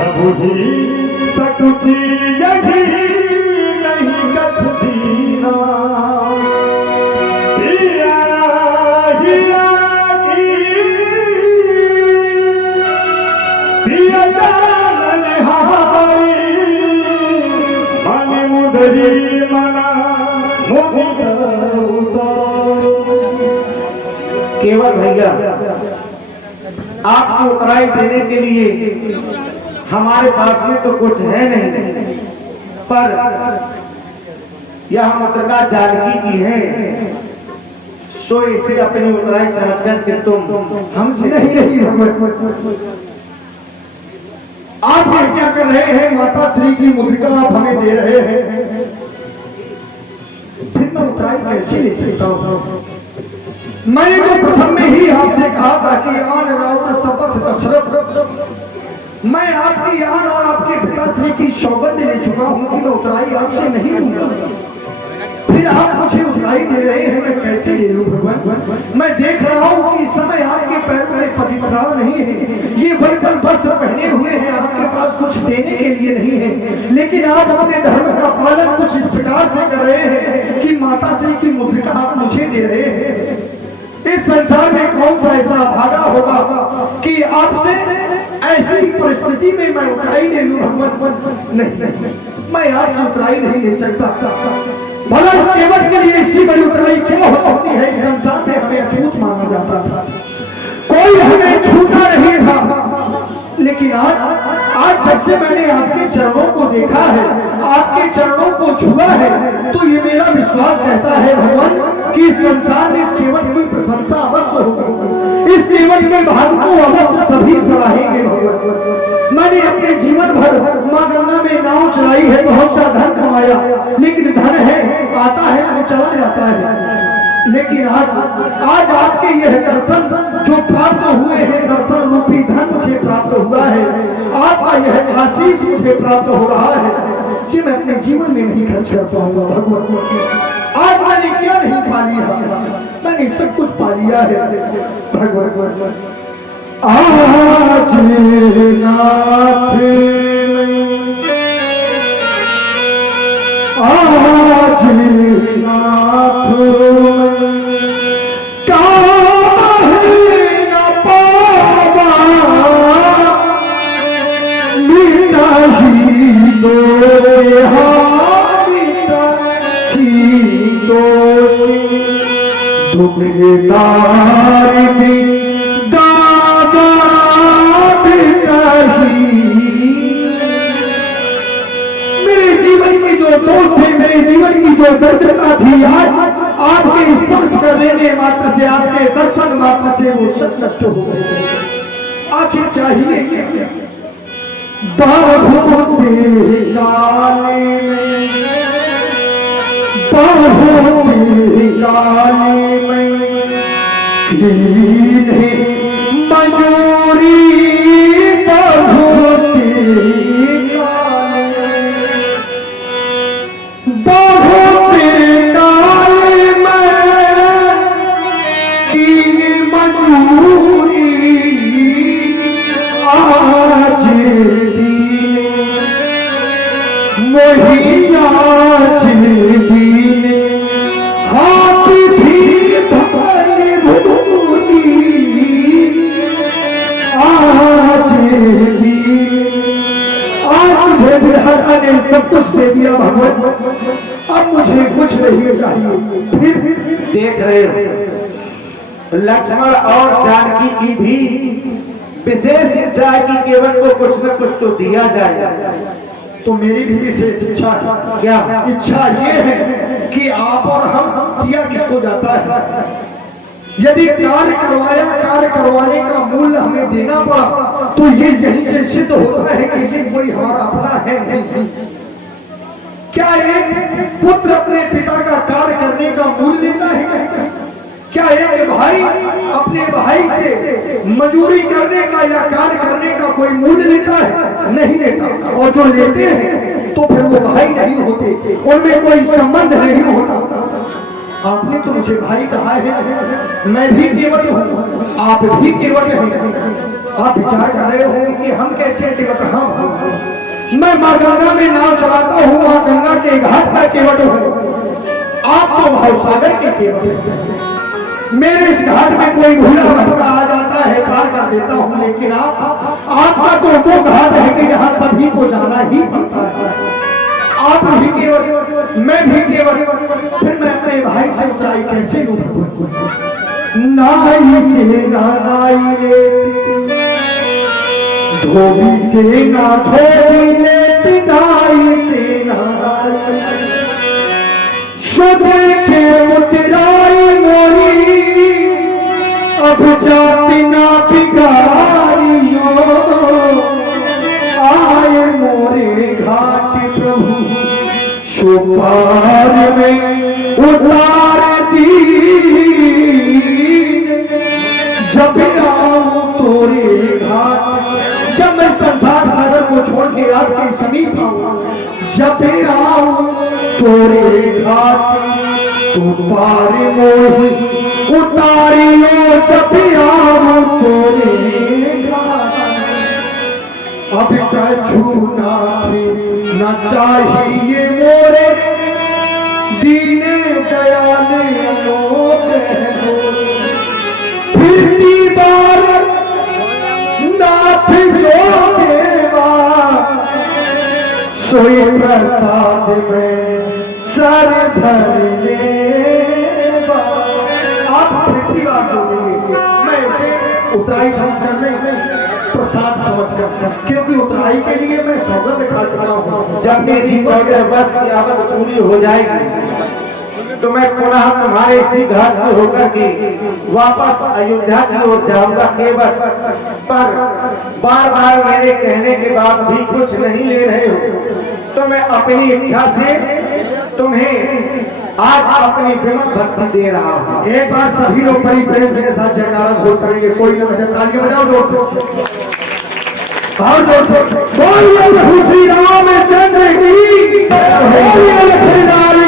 प्रभु ही सकुची यही नहीं कछ दीना पिया हिया की सिया जान हारी मन मुदरी मना मोहित केवल भैया आपको उतराई देने के लिए हमारे पास में तो कुछ है नहीं, पर यह मुद्रिका जानकी की है, सो इसे अपनी उतराई समझकर कि तुम हमसे नहीं रही। आप ये क्या कर रहे हैं? माता श्री की मुद्रिका आप हमें दे रहे हैं, फिर मैं उतराई कैसे ले सकता हूँ? मैंने तो प्रथम में ही आपसे कहा था कि आन राउत शपथ दशरथ, मैं आपकी आन और आपके पिताश्री की सौगंध ले चुका हूं कि मैं उतराई आपसे नहीं लूंगा। फिर आप मुझे उतराई दे रहे हैं, मैं कैसे ले लूं भगवान? मैं देख रहा हूं कि इस समय आपके पैरों में पतितराव नहीं है, ये बनकर वस्त्र पहने हुए हैं, आपके पास कुछ देने के लिए नहीं है, लेकिन आप अपने धर्म का पालन कुछ इस प्रकार से कर रहे हैं कि माता श्री की मुद्रिका आप मुझे दे रहे हैं। इस संसार में कौन सा ऐसा भागा होगा कि आपसे ऐसी परिस्थिति में मैं उतराई ले लूं भगवान? नहीं, मैं आपसे उतराई नहीं ले सकता। भला इस केवट के लिए इससे बड़ी उतराई क्या हो सकती है? इस संसार में हमें अछूत माना जाता था, कोई हमें छूता नहीं था, लेकिन आज जब से मैंने आपके चरणों को देखा है, आपके चरणों को छुआ है, तो ये मेरा विश्वास कहता है भगवान कि इस संसार में इस केवट की प्रशंसा अवश्य होगी, इस केवट के भाग को अवश्य सभी सराहेंगे भगवान। मैंने अपने जीवन भर माँ गंगा में नाव चलाई है, बहुत सा धन कमाया, लेकिन धन है आता है वो चला जाता है, लेकिन आज आपके यह दर्शन जो प्राप्त हुए हैं, दर्शन रूपी धन मुझे प्राप्त हुआ है, आपका यह आशीष मुझे प्राप्त हो रहा है, कि मैं अपने जीवन में नहीं खर्च कर पाऊंगा भगवान। आज मैंने क्या नहीं पा लिया? मैंने सब कुछ पा लिया है भगवान। आज नाथ आज नाथ काहे न पावा मिटाही दोषी दुखदार दी दादा मिटाही। मेरे जीवन की जो दोस्त थे, मेरे जीवन की जो दर्दता थी, आज आपके स्पर्श करने के मात्र से, आपके दर्शन मात्र से वो सब नष्ट हो गए। आखिर चाहिए क्या? बाहों काले में पाहोती काली में कीन्हे मंजूरी पाहोती पाहोती काली में कीन्हे मंजूरी आज मोहिया दीने हाथ भी भगवान भूती आज दीने आज हर ने सब कुछ दे दिया भगवान, अब मुझे कुछ नहीं चाहिए। फिर देख रहे हो लक्ष्मण और जानकी की भी विशेष इच्छा है कि केवल को कुछ न कुछ तो दिया जाए। तो मेरी भी विशेष इच्छा है। क्या इच्छा ये है कि आप और हम दिया किसको जाता है, यदि कार्य करवाया, कार्य करवाने का मूल्य हमें देना पड़ा तो ये यहीं से सिद्ध होता है कि ये कोई हमारा अपना है नहीं। क्या एक पुत्र अपने पिता का कार्य करने का मूल्य लेता है? क्या एक भाई अपने भाई से मजूरी करने का या कार्य करने का कोई मूल्य लेता है? नहीं लेता। और जो लेते हैं तो फिर वो भाई नहीं होते, उनमें कोई संबंध नहीं होता। आपने तो मुझे भाई कहा है, मैं भी केवट हूँ, आप भी केवट हैं। आप विचार कर रहे होंगे कि हम कैसे केवट? हम मैं माँ गंगा में नाव चलाता हूँ, माँ गंगा के घाट का केवट हूँ। आप तो भावसागर के केवट हैं। मेरे इस घाट में कोई भूला भटका आ जाता है, पार कर देता हूँ, लेकिन आपका तो वो घाट है कि जहाँ सभी को जाना ही पड़ता है। आप भी केवट, मैं भी केवट, फिर मैं अपने भाई से उतराई कैसे लूं? नाई से नाई ले, धोबी से ना धोबी ले, नाई से नाई शुद्ध के उतराई मोरी, अब जाति ना बिगाड़ियो, आए मोरे घाट प्रभु सुपार में उतार दी, जब आऊं तोरे घाट, जब मैं संसार सागर को छोड़ के आपके समीप आऊं, जब आऊं तोरे घाट, तू पार मोही उतारियो, जब आऊं तोरे घाट। अब छूना न चाहिए मोरे दीने दयाले फिरती बार नाथ जो देवा, सोई प्रसाद में सर धर लेवा। आप फिरती बार बोलेंगे, मैं उसे उतराई समझकर नहीं, प्रसाद समझकर, क्योंकि उतराई के लिए मैं सौगंध दिखा चुका हूँ। जब मेरी बस की आवत पूरी हो जाएगी तो मैं पुनः तुम्हारे इसी घाट से होकर के वापस अयोध्या की ओर जाऊंगा केवट। पर बार बार मेरे कहने के बाद भी कुछ नहीं ले रहे हो, तो मैं अपनी इच्छा से तुम्हें आज अपनी विमल भक्ति दे रहा हूँ। एक बार सभी लोग बड़ी प्रेम से के साथ जयकारा घोष करेंगे। कोई ना तालियां बजाओ जोर से, और जोर से बोलिए श्री रामचंद्र की, बोलिए लक्ष्मी नारायण